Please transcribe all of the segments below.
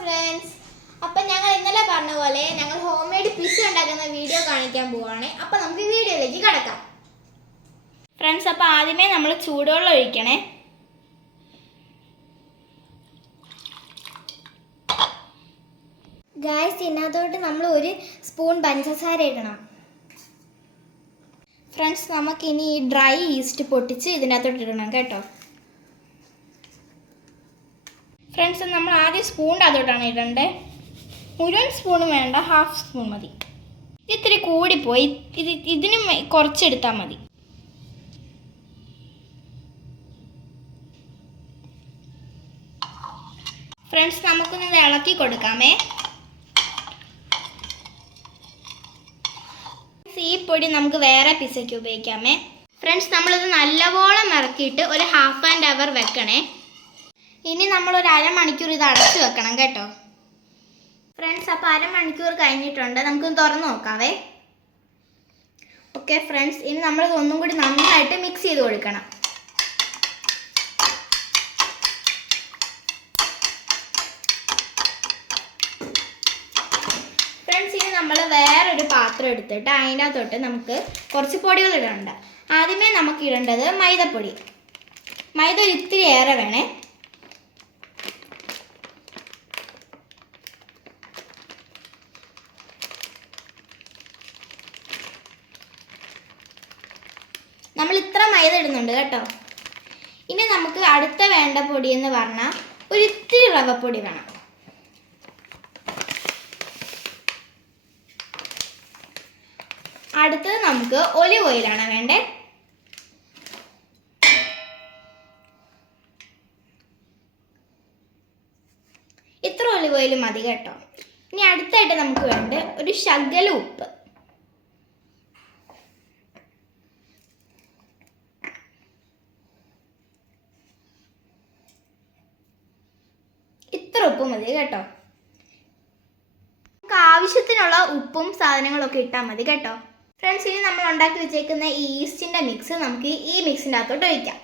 Friends, അപ്പം ഞങ്ങൾ ഇന്നലെ പറഞ്ഞ പോലെ ഞങ്ങൾ ഹോം മെയ്ഡ് പിസ്സ ഉണ്ടാക്കുന്ന വീഡിയോ കാണിക്കാൻ പോവുകയാണ്. അപ്പം നമുക്ക് വീഡിയോയിലേക്ക് കിടക്കാം. ഫ്രണ്ട്സ്, അപ്പോൾ ആദ്യമേ നമ്മൾ ചൂടുവെള്ളം ഒഴിക്കണേ. ഗായ്സ്, ഇതിനകത്തോട്ട് നമ്മൾ 1 സ്പൂൺ പഞ്ചസാര ഇടണം. ഫ്രണ്ട്സ്, നമുക്കിനി ഈ ഡ്രൈ ഈസ്റ്റ് പൊട്ടിച്ച് ഇതിനകത്തോട്ട് ഇടണം കേട്ടോ. ഫ്രണ്ട്സ്, നമ്മൾ ആദ്യം സ്പൂണിൻ്റെ അതോട്ടാണ് ഇടണ്ടേ. മുഴുവൻ സ്പൂൺ വേണ്ട, ഹാഫ് സ്പൂൺ മതി. ഇത്തിരി കൂടിപ്പോയി, ഇതിനും കുറച്ചെടുത്താൽ മതി. ഫ്രണ്ട്സ്, നമുക്കൊന്ന് ഇളക്കി കൊടുക്കാമേ. ഈ പൊടി നമുക്ക് വേറെ പിസയ്ക്ക് ഉപയോഗിക്കാമേ. ഫ്രണ്ട്സ്, നമ്മളിത് നല്ലവണ്ണം ഇറക്കിയിട്ട് ഒരു ഹാഫ് ആൻഡ് അവർ വെക്കണേ. ഇനി നമ്മളൊരു അരമണിക്കൂർ ഇത് അടച്ചു വെക്കണം കേട്ടോ. ഫ്രണ്ട്സ്, അപ്പോൾ അരമണിക്കൂർ കഴിഞ്ഞിട്ടുണ്ട്. നമുക്കൊന്ന് തുറന്ന് നോക്കാവേ. ഓക്കെ ഫ്രണ്ട്സ്, ഇനി നമ്മളിത് ഒന്നും കൂടി നന്നായിട്ട് മിക്സ് ചെയ്ത് കൊടുക്കണം. ഫ്രണ്ട്സ്, ഇനി നമ്മൾ വേറൊരു പാത്രം എടുത്തിട്ട് അതിനകത്തോട്ട് നമുക്ക് കുറച്ച് പൊടികൾ ഇടണ്ട. ആദ്യമേ നമുക്ക് ഇടേണ്ടത് മൈദപ്പൊടി. മൈദ ഇത്തിരി ഏറെ വേണേ. നമ്മൾ ഇത്ര മൈദ ഇടുന്നുണ്ട് കേട്ടോ. ഇനി നമുക്ക് അടുത്ത വേണ്ട പൊടി എന്ന് പറഞ്ഞാൽ ഒരു ഇത്തിരി റവപ്പൊടി വേണം. അടുത്തത് നമുക്ക് ഒലിവ് ഓയിലാണ് വേണ്ടേ. ഇത്ര ഒലിവ് ഓയിൽ മതി കേട്ടോ. ഇനി അടുത്തായിട്ട് നമുക്ക് വേണ്ട ഒരു ശകല ഉപ്പ്. ഇത്ര ഉപ്പ് മതി കേട്ടോ. നമുക്ക് ആവശ്യത്തിനുള്ള ഉപ്പും സാധനങ്ങളൊക്കെ ഇട്ടാൽ മതി കേട്ടോ. ഫ്രണ്ട്സ്, ഇനി നമ്മൾ ഉണ്ടാക്കി വെച്ചേക്കുന്ന ഈ ഈസ്റ്റിൻ്റെ മിക്സ് നമുക്ക് ഈ മിക്സിൻ്റെ അകത്തോട്ട് ഒഴിക്കാം.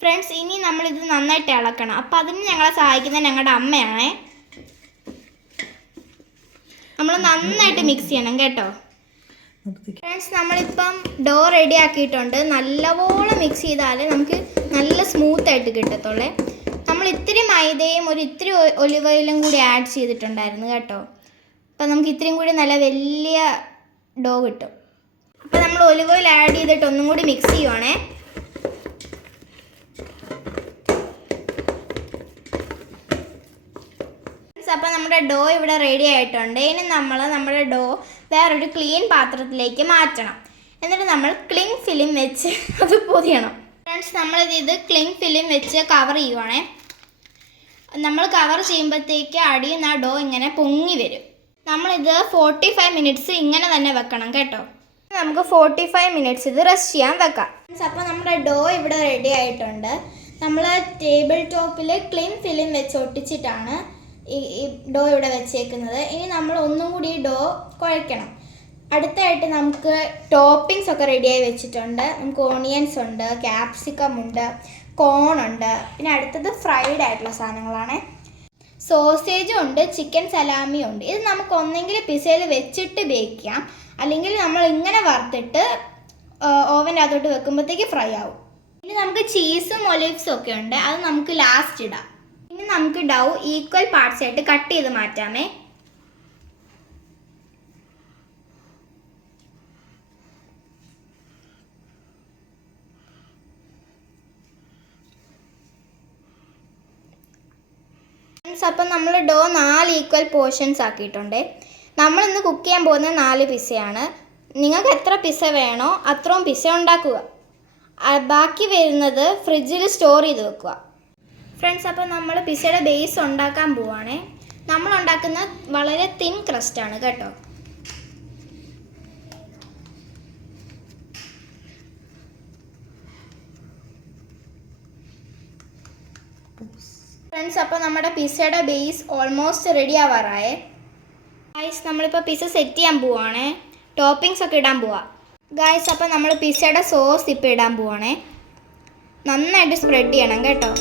ഫ്രണ്ട്സ്, ഇനി നമ്മളിത് നന്നായിട്ട് ഇളക്കണം. അപ്പം അതിന് ഞങ്ങളെ സഹായിക്കുന്നത് ഞങ്ങളുടെ അമ്മയാണേ. നമ്മൾ നന്നായിട്ട് മിക്സ് ചെയ്യണം കേട്ടോ. ഫ്രണ്ട്സ്, നമ്മളിപ്പം ഡോ റെഡി ആക്കിയിട്ടുണ്ട്. നല്ലപോലെ മിക്സ് ചെയ്താലേ നമുക്ക് നല്ല സ്മൂത്തായിട്ട് കിട്ടത്തുള്ളേ. നമ്മൾ ഇത്തിരി മൈദയും ഒരു ഇത്തിരി ഒലിവ് ഓയിലും കൂടി ആഡ് ചെയ്തിട്ടുണ്ടായിരുന്നു കേട്ടോ. അപ്പം നമുക്ക് ഇത്രയും കൂടി നല്ല വലിയ ഡോ കിട്ടും. അപ്പം നമ്മൾ ഒലിവ് ഓയിൽ ആഡ് ചെയ്തിട്ട് ഒന്നും കൂടി മിക്സ് ചെയ്യുവാണേ. അപ്പം നമ്മുടെ ഡോ ഇവിടെ റെഡി ആയിട്ടുണ്ട്. ഇനി നമ്മൾ നമ്മുടെ ഡോ വേറൊരു ക്ലീൻ പാത്രത്തിലേക്ക് മാറ്റണം. എന്നിട്ട് നമ്മൾ ക്ലിങ് ഫിലിം വെച്ച് അത് പൊതിയണം. ഫ്രണ്ട്സ്, നമ്മളിത് ക്ലിങ് ഫിലിം വെച്ച് കവർ ചെയ്യുവാണേ. നമ്മൾ കവർ ചെയ്യുമ്പോഴത്തേക്ക് അടിയിൽ നിന്ന് ആ ഡോ ഇങ്ങനെ പൊങ്ങി വരും. നമ്മളിത് 45 മിനിറ്റ്സ് ഇങ്ങനെ തന്നെ വെക്കണം കേട്ടോ. നമുക്ക് 45 മിനിറ്റ്സ് ഇത് റെസ്റ്റ് ചെയ്യാൻ വെക്കാം. അപ്പോൾ നമ്മുടെ ഡോ ഇവിടെ റെഡി ആയിട്ടുണ്ട്. നമ്മൾ ടേബിൾ ടോപ്പിൽ ക്ലിങ് ഫിലിം വെച്ച് ഒട്ടിച്ചിട്ടാണ് ഈ ഡോ ഇവിടെ വെച്ചേക്കുന്നത്. ഇനി നമ്മൾ ഒന്നും കൂടി ഈ ഡോ കുഴയ്ക്കണം. അടുത്തായിട്ട് നമുക്ക് ടോപ്പിങ്സ് ഒക്കെ റെഡിയായി വെച്ചിട്ടുണ്ട്. നമുക്ക് ഓണിയൻസ് ഉണ്ട്, ക്യാപ്സിക്കം ഉണ്ട്, കോണുണ്ട്. പിന്നെ അടുത്തത് ഫ്രൈഡ് ആയിട്ടുള്ള സാധനങ്ങളാണ്. സോസേജും ഉണ്ട്, ചിക്കൻ സലാമിയും ഉണ്ട്. ഇത് നമുക്ക് ഒന്നെങ്കിൽ പിസയിൽ വെച്ചിട്ട് ബേക്ക് ചെയ്യാം, അല്ലെങ്കിൽ നമ്മൾ ഇങ്ങനെ വറുത്തിട്ട് ഓവൻ്റെ അകത്തോട്ട് വെക്കുമ്പോഴത്തേക്ക് ഫ്രൈ ആവും. ഇനി നമുക്ക് ചീസും ഒലിവ്സും ഒക്കെ ഉണ്ട്. അത് നമുക്ക് ലാസ്റ്റ് ഇടാം. ഇനി നമുക്ക് ഡൗ ഈക്വൽ പാർട്സ് ആയിട്ട് കട്ട് ചെയ്ത് മാറ്റാമേ. അപ്പം നമ്മൾ ഡോ 4 ഈക്വൽ പോർഷൻസ് ആക്കിയിട്ടുണ്ട്. നമ്മളിന്ന് കുക്ക് ചെയ്യാൻ പോകുന്നത് 4 പിസ്സയാണ്. നിങ്ങൾക്ക് എത്ര പിസ്സ വേണോ അത്രയും പിസ്സ ഉണ്ടാക്കുക. ബാക്കി വരുന്നത് ഫ്രിഡ്ജിൽ സ്റ്റോർ ചെയ്ത് വെക്കുക. ഫ്രണ്ട്സ്, അപ്പം നമ്മൾ പിസ്സയുടെ ബേസ് ഉണ്ടാക്കാൻ പോവുകയാണേ. നമ്മൾ ഉണ്ടാക്കുന്ന വളരെ തിൻ ക്രസ്റ്റാണ് കേട്ടോ. ഫ്രണ്ട്സ്, അപ്പോൾ നമ്മുടെ പിസ്സയുടെ ബേസ് ഓൾമോസ്റ്റ് റെഡി ആവാറായേ. ഗായ്സ്, നമ്മളിപ്പോൾ പിസ്സ സെറ്റ് ചെയ്യാൻ പോവുകയാണേ. ടോപ്പിങ്സ് ഒക്കെ ഇടാൻ പോവാം. ഗായ്സ്, അപ്പോൾ നമ്മൾ പിസ്സയുടെ സോസ് ഇപ്പോൾ ഇടാൻ പോവുകയാണേ. നന്നായിട്ട് സ്പ്രെഡ് ചെയ്യണം കേട്ടോ.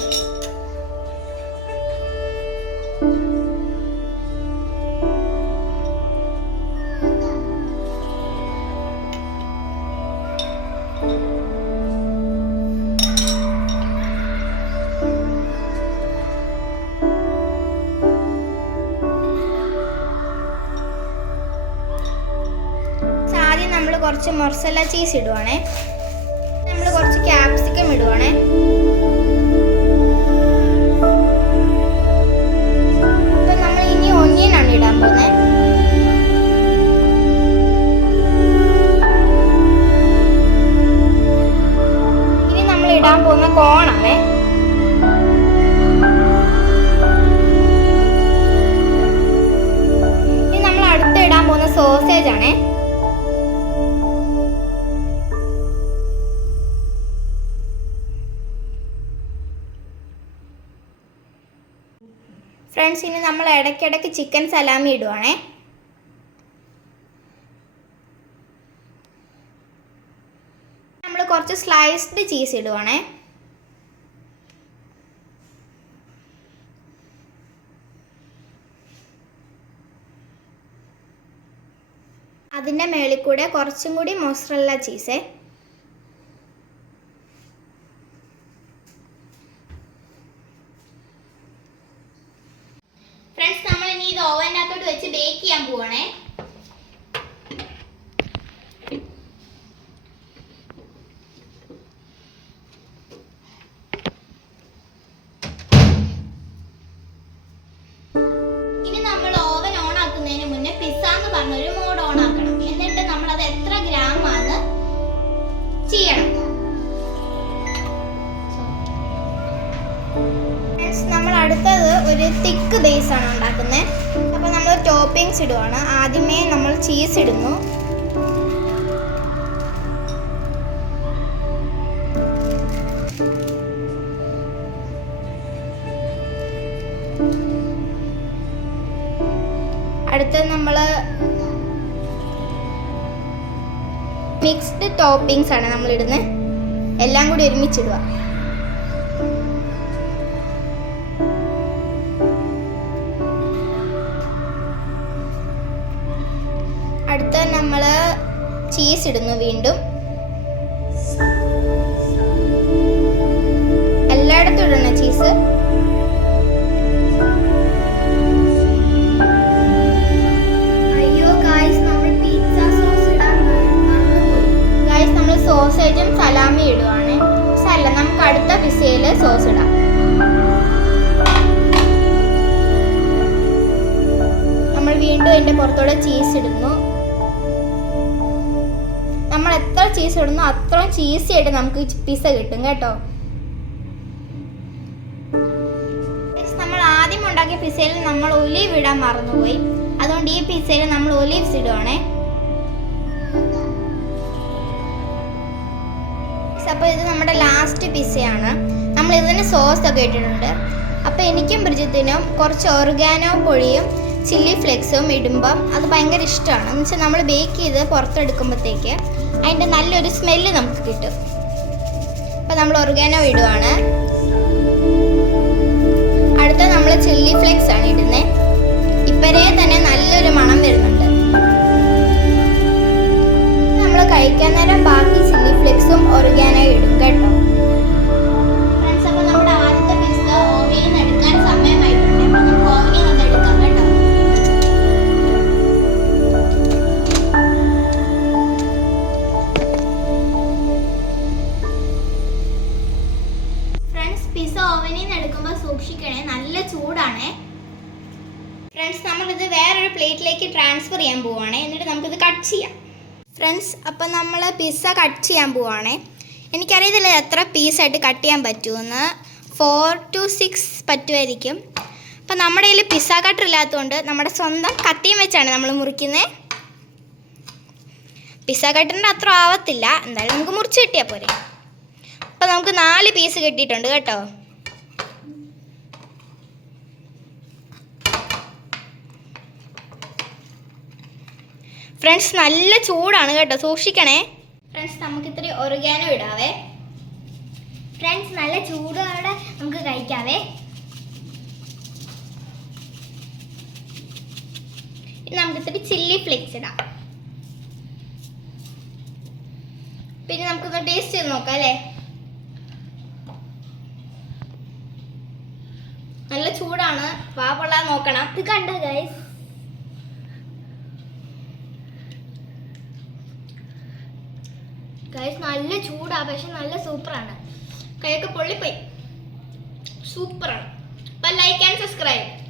കുറച്ച് മൊസറല്ല ചീസ് ഇടുവാണേ. നമ്മൾ കുറച്ച് ക്യാപ്സിക്കം ഇടുവാണേ. അപ്പം നമ്മൾ ഇനി ഒനിയനാണ് ഇടാൻ പോകുന്നത്. ഇനി നമ്മൾ ഇടാൻ പോകുന്ന കോണാണേ. ഇനി നമ്മൾ അടുത്ത് ഇടാൻ പോകുന്ന സോസേജ് ആണേ. ഫ്രണ്ട്സ്, ഇനി നമ്മൾ ഇടയ്ക്കിടയ്ക്ക് ചിക്കൻ സലാമി ഇടുവാണേ. നമ്മൾ കുറച്ച് സ്ലൈസ്ഡ് ചീസ് ഇടുവാണേ. അതിൻ്റെ മേളിൽ കൂടെ കുറച്ചും കൂടി മൊസറല്ല ചീസ്. ഫ്രണ്ട്സ്, നമ്മൾ ഇനി ഇത് ഓവനകത്തോട്ട് വെച്ച് ബേക്ക് ചെയ്യാൻ പോവാണേ. ഇനി നമ്മൾ ഓവൻ ഓൺ ആക്കുന്നതിന് മുന്നേ പിസ്സ എന്ന് പറഞ്ഞൊരു മോഡ് ഓൺ ആക്കണം. എന്നിട്ട് നമ്മൾ അത് എത്ര ഗ്രാം ആണ് ചെയ്യണം. നമ്മൾ അടുത്തത് ഒരു തിക്ക് ബേസ് ആണ് ഉണ്ടാക്കുന്നത്. അപ്പോൾ നമ്മൾ ടോപ്പിങ്സ് ഇടുവാണ്. ആദ്യമേ നമ്മൾ ചീസ് ഇടുന്നു. അടുത്തത് നമ്മൾ മിക്സ്ഡ് ടോപ്പിങ്സ് ആണ് നമ്മൾ ഇടുന്നത്. എല്ലാം കൂടി ഒരുമിച്ചിടുക. അടുത്ത നമ്മൾ ചീസ് ഇടുന്നു. വീണ്ടും എല്ലായിടത്തും ഇടണം ചീസ്. അയ്യോ ഗായ്സ്, നമ്മൾ പിസ്സ സോസ് ഇടാൻ മറന്നുപോയി. ഗായ്സ്, നമ്മൾ സോസേജും സലാമി ഇടുവാണ്. അല്ല, നമുക്ക് അടുത്ത പിസ്സയിൽ സോസ് ഇടാം. നമ്മൾ വീണ്ടും അതിൻ്റെ പുറത്തോടെ ചീസ് ഇടുന്നു. നമ്മൾ എത്ര ചീസ് ഇടുന്നു അത്രയും ചീസി ആയിട്ട് നമുക്ക് പിസ്സ കിട്ടും കേട്ടോ. നമ്മൾ ആദ്യം ഉണ്ടാക്കിയ പിസ്സയിൽ നമ്മൾ ഒലീവ് ഇടാൻ മറന്നുപോയി. അതുകൊണ്ട് ഈ പിസ്സയിൽ നമ്മൾ ഒലീവ്സ് ഇടുവാണേ. അപ്പോൾ ഇത് നമ്മുടെ ലാസ്റ്റ് പിസ്സയാണ്. നമ്മൾ ഇതിന് സോസ് ഒക്കെ ഇട്ടിട്ടുണ്ട്. അപ്പോൾ എനിക്കും ബ്രിജിത്തിനും കുറച്ച് ഓർഗാനോ പൊടിയും ചില്ലി ഫ്ലെക്സും ഇടുമ്പം അത് ഭയങ്കര ഇഷ്ടമാണ്. എന്ന് വെച്ചാൽ നമ്മൾ ബേക്ക് ചെയ്ത് പുറത്തെടുക്കുമ്പോഴത്തേക്ക് അതിൻ്റെ നല്ലൊരു സ്മെല്ല് നമുക്ക് കിട്ടും. അപ്പോൾ നമ്മൾ ഓർഗാനോ ഇടുവാണ്. അടുത്ത നമ്മൾ ചില്ലി ഫ്ലെക്സ് ആണ് ഇടുന്നത്. ഇപ്പോഴേ തന്നെ നല്ലൊരു മണം വരുന്നുണ്ട്. നമ്മൾ കഴിക്കാൻ നേരം ബാക്കി ചില്ലി ഫ്ലെക്സും ഓർഗാനോ ഇടും കേട്ടോ. ഫ്രണ്ട്സ്, അപ്പോൾ നമ്മുടെ ആദ്യത്തെ പിസ്സ ഓവനിൽ നിന്ന് എടുക്കാൻ സമയമായിട്ടുണ്ട്. അപ്പോൾ നമുക്ക് ഓവനിൽ നിന്ന് എടുക്കാം കേട്ടോ. പിസ്സ ഓവനിൽ നിന്ന് എടുക്കുമ്പോൾ സൂക്ഷിക്കണേ, നല്ല ചൂടാണേ. ഫ്രണ്ട്സ്, നമ്മളിത് വേറൊരു പ്ലേറ്റിലേക്ക് ട്രാൻസ്ഫർ ചെയ്യാൻ പോവുകയാണേ. എന്നിട്ട് നമുക്കിത് കട്ട് ചെയ്യാം. ഫ്രണ്ട്സ്, അപ്പം നമ്മൾ പിസ്സ കട്ട് ചെയ്യാൻ പോവുകയാണേ. എനിക്കറിയത്തില്ല എത്ര പീസായിട്ട് കട്ട് ചെയ്യാൻ പറ്റുമെന്ന്. 4 to 6 പറ്റുമായിരിക്കും. അപ്പം നമ്മുടെ കയ്യിൽ പിസ്സ കട്ടർ ഇല്ലാത്തതുകൊണ്ട് നമ്മുടെ സ്വന്തം കത്തിയും വെച്ചാണ് നമ്മൾ മുറിക്കുന്നത്. പിസ്സ കട്ടറിൻ്റെ അത്ര ആവത്തില്ല, എന്തായാലും നമുക്ക് മുറിച്ച് കിട്ടിയാൽ പോരെ. അപ്പോൾ നമുക്ക് 4 പീസ് കിട്ടിയിട്ടുണ്ട് കേട്ടോ. ഫ്രണ്ട്സ്, നല്ല ചൂടാണ് കേട്ടോ, സൂക്ഷിക്കണേ. ഫ്രണ്ട്സ്, നമുക്ക് ഇത്തിരി ഒറിഗാനോ ഇടാവേ. ഫ്രണ്ട്സ്, നല്ല ചൂടോടെ നമുക്ക് കഴിക്കാവേ. നമുക്ക് ഇത്തിരി ചില്ലി ഫ്ലേക്സ് ഇടാം. പിന്നെ നമുക്കൊന്ന് ടേസ്റ്റ് ചെയ്ത് നോക്കാം അല്ലേ. നല്ല ചൂടാണ്, വാ പൊള്ളാൻ നോക്കണം. ഇത് കണ്ടോ ഗൈസ്, ഗൈസ് നല്ല ചൂടാ, പക്ഷെ നല്ല സൂപ്പറാണ്. കൈയൊക്കെ പൊള്ളിപ്പോയി. സൂപ്പറാണ്. അപ്പം ലൈക്ക് ആൻഡ് സബ്സ്ക്രൈബ്.